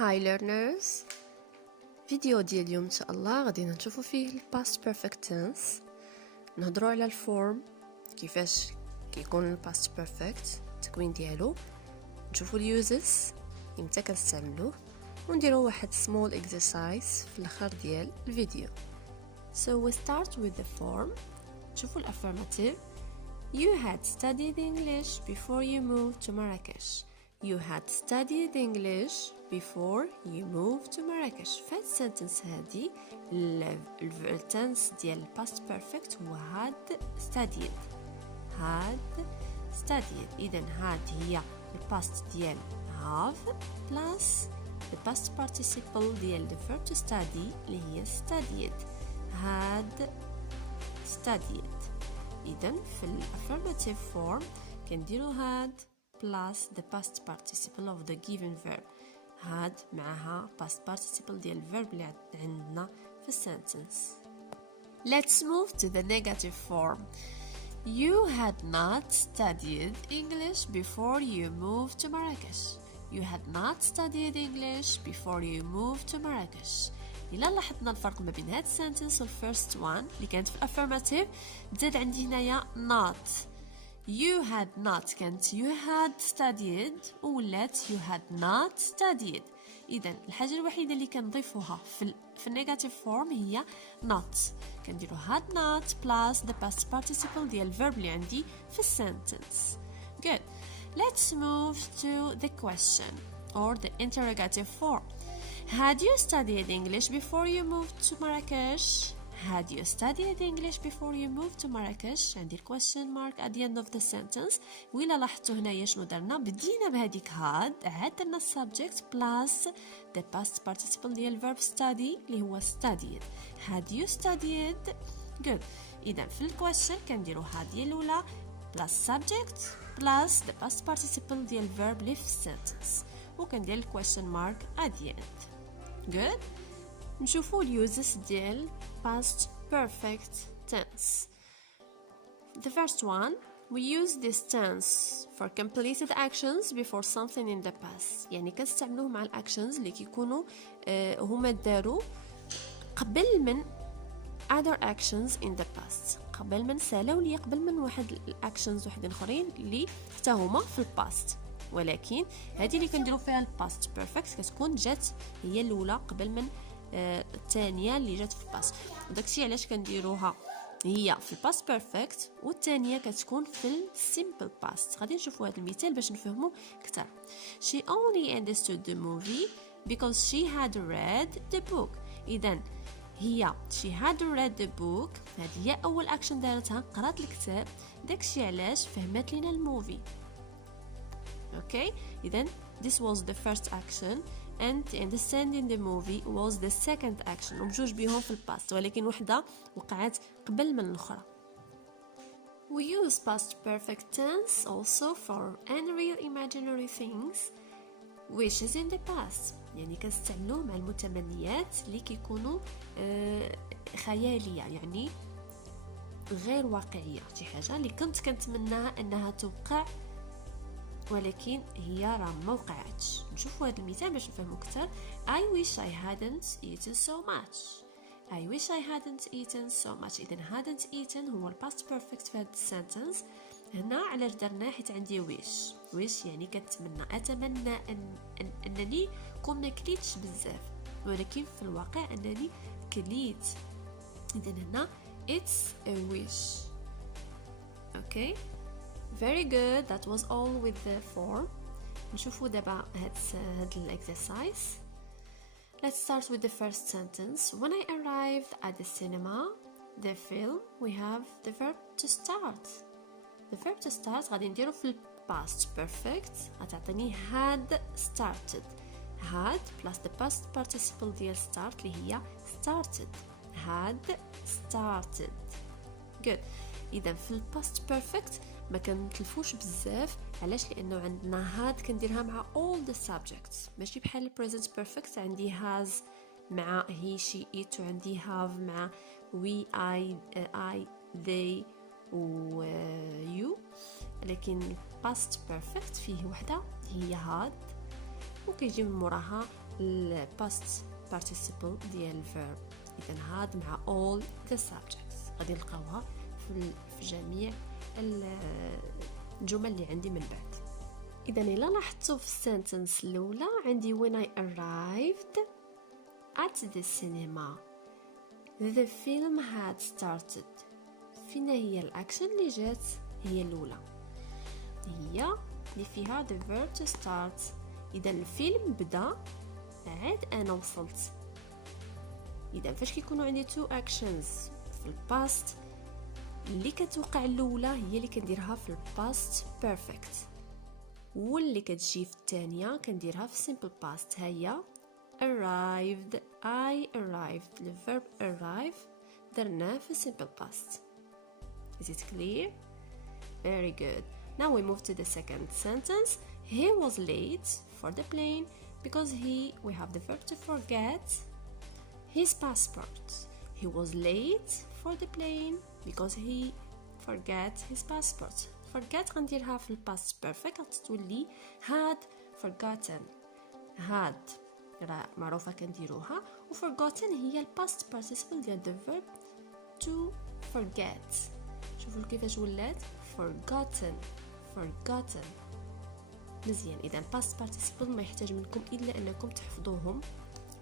Hi learners. فيديو ديال اليوم ان شاء الله غادي نشوفوا فيه ال past perfect tense. نهضروا على الفورم كيفاش كيكون ال past perfect التكوين ديالو، نشوفوا اليوزز امتى كنستعملوه، ونديروا واحد small exercise في الاخر ديال الفيديو. So we start with the form. نشوفوا الافirmative. You had studied English before you moved to Marrakesh. You had studied English before you moved to Marrakesh. فهاد السنتنس هادي التنس ديال past perfect هو had studied. had studied. إذن had هي past ديال have plus the past participle ديال the verb to study اللي هي studied. had studied. إذن في affirmative form كنديرو had plus the past participle of the given verb. had معها past participle ديال الverb اللي عندنا في السنتنس. Let's move to the negative form. You had not studied English before you moved to Marrakesh. You had not studied English before you moved to Marrakesh. إلا لاحظنا الفرق ما بين هاد السنتنس والفيرست وان اللي كانت في affirmative، زاد عندي هنايا not. You had not كانت you had studied ولات you had not studied. إذن الحاجة الوحيدة اللي كنضيفوها في النيجاتيف فورم هي not. كنديرو had not plus the past participle ديال الverb اللي عندي في السنتنس. Good. Let's move to the question or the interrogative form. Had you studied English before you moved to Marrakesh? Had you studied English before you moved to Marrakesh? عندي question mark at the end of the sentence. وإلا لاحظتوا هنايا شنو درنا، بدينا بهذيك had، عاد درنا subject plus the past participle ديال verb study اللي هو studied. Had you studied? Good. إذا في الquestion كنديرو had ديال الأولى plus subject plus the past participle ديال verb اللي في sentence، وكندير question mark at the end. Good. نشوفوا اليوزز ديال past perfect tense. The first one, we use this tense for completed actions before something in the past. يعني كنستعملوه مع الاكشنز اللي كيكونوا هما داروا قبل من other actions in the past، قبل من سالاو لي قبل من واحد الاكشنز وحدين اخرين اللي حتى هما في الباست، ولكن هذه اللي كنديروا فيها الباست بيرفكت كتكون جات هي الاولى قبل من الثانيه اللي جات في الباست. داكشي علاش كنديروها هي في الباست بيرفكت والثانيه كتكون في السيمبل باست. غادي نشوفوا هذا المثال باش نفهموا اكثر. She only understood the movie because she had read the book. اذا هي she had read the book، هذه هي اول اكشن دارتها، قرات الكتاب، داكشي علاش فهمت لينا الموفي. Okay, then this was the first action and understanding the movie was the second action. وبجوج بيهم في الباست، ولكن وحدة وقعت قبل من الأخرى. We use past perfect tense also for any real imaginary things which is in the past. يعني كنستعملوه مع المتمنيات اللي كيكونوا خيالية، يعني غير واقعية، شي حاجة اللي كنت كنتمناها أنها توقع ولكن هي راه ما وقعتش. نشوفوا هذا المثال باش نفهموا اكثر. I wish I hadn't eaten so much. I wish I hadn't eaten so much. إذن hadn't eaten هو الباست بيرفكت في هذا السنتنس. هنا علاش درناه؟ حيت عندي wish يعني كتمنى، أتمنى أنني كون ما كليتش بزاف، ولكن في الواقع أنني كليت. إذن هنا it's a wish. Okay. Very good. That was all with the form. نشوفوا دابا هاد الexercise. Let's start with the first sentence. When I arrived at the cinema, the film, we have the verb to start. The verb to start غادي نديرو في past perfect، غتعطيني had started. had plus the past participle ديال start اللي هي started. had started. Good. إذا في الباست بيرفكت ما كنتلفوش بزاف، علاش؟ لانه عندنا had كنديرها مع all the subjects، ماشي بحال البريزنت بيرفكت عندي has مع he she it، وعندي have مع we I they و you. لكن past perfect فيه وحده هي had وكيجي من موراها past participle ديال verb. إذن هاد مع all the subjects غادي نلقاوها في جميع الجمل اللي عندي من بعد. إذن إلا لاحظتوا في السنتنس الأولى عندي when I arrived at the cinema the film had started. فين هي الأكشن اللي جات؟ هي الأولى، هي اللي فيها the verb to start. إذن الفيلم بدأ عاد أنا وصلت. إذا فاش كيكونوا عندي two actions في الباست، اللي كتوقع الأولى هي اللي كنديرها في الباست perfect، واللي كتجي في الثانية كنديرها في simple past. هي arrived، I arrived. the verb arrive درناه في simple past. Is it clear? Very good. Now we move to the second sentence. He was late for the plane because we have the verb to forget his passport. He was late for the plane because he forgot his passport. Forget غنديرها في past perfect غتولي had forgotten. had راه معروفة كنديروها، و forgotten هي past participle ديال the verb to forget. شوفوا كيفاش ولات forgotten. مزيان. إذا past participle ما يحتاج منكم إلا أنكم تحفظوهم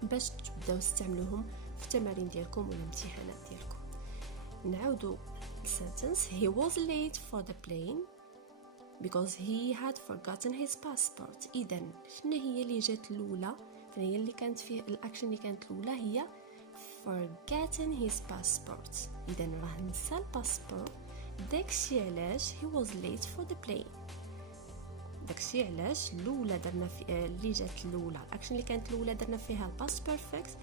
باش تبداو تستعملوهم في التمارين ديالكم والامتحانات ديالكم. نعاودوا السنتنس. He was late for the plane because he had forgotten his passport. إذا شنو هي اللي جات الأولى؟ هي اللي كانت فيه الأكشن اللي كانت الأولى هي forgetting his passport. إذا راه نسى الباسبور. داكشي علاش he was late for the plane. داكشي علاش الاولى درنا في اللي جات الاولى الاكشن اللي كانت الاولى درنا فيها الباست بيرفكت،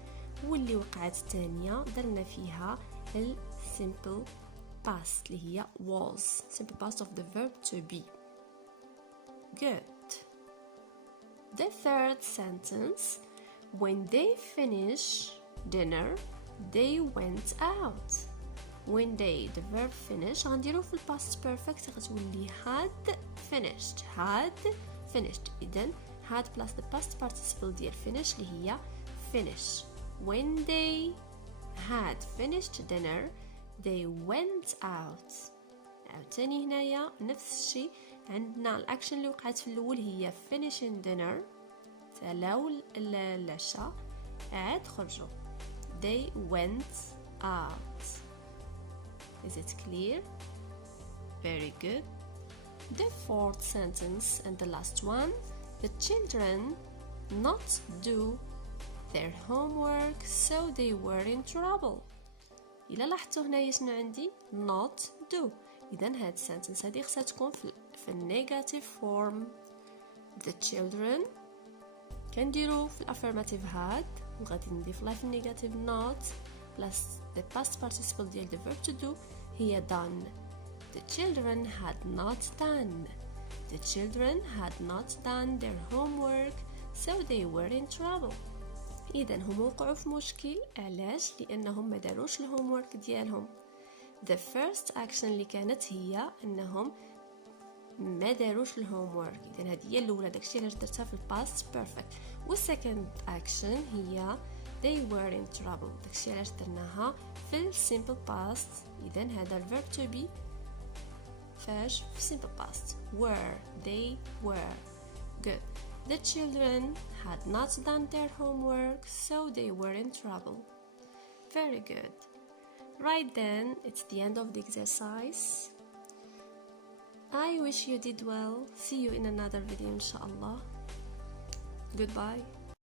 واللي وقعت الثانيه درنا فيها السيمبل باست اللي هي was. simple past of the verb to be. Good. The third sentence. When they finish dinner they went out. when they the verb finish غنديرو في الباست بيرفكت غتولي had finished. إذن had plus the past participle ديال finish اللي هي finish. when they had finished dinner they went out. عاوتاني هنايا نفس الشيء، عندنا الاكشن اللي وقعت في الاول هي finishing dinner، تلاو العشاء عاد خرجوا they went out. Is it clear? Very good. The fourth sentence and the last one. The children not do their homework so they were in trouble. إلا لاحظتوا هنايا شنو عندي not do. إذن هاد السنتنس هادي خصها تكون في negative form. The children كنديرو في affirmative had وغادي نضيف لها في negative not plus the past participle ديال the verb to do هي done. The children had not done their homework so they were in trouble. إذا هم وقعوا في مشكل. علاش؟ لأنهم ما داروش الهومورك ديالهم. The first action اللي كانت هي أنهم ما داروش الهومورك. إذا هذه هي الأولى، داكشي علاش درتها في الباست بيرفكت. والسكند action هي they were in trouble، داكشي علاش درناها في simple past. إذا هذا الverb to be فاش في simple past were they were. Good. The children had not done their homework so they were in trouble. Very good. Right then, it's the end of the exercise. I wish you did well. See you in another video inshallah. Goodbye.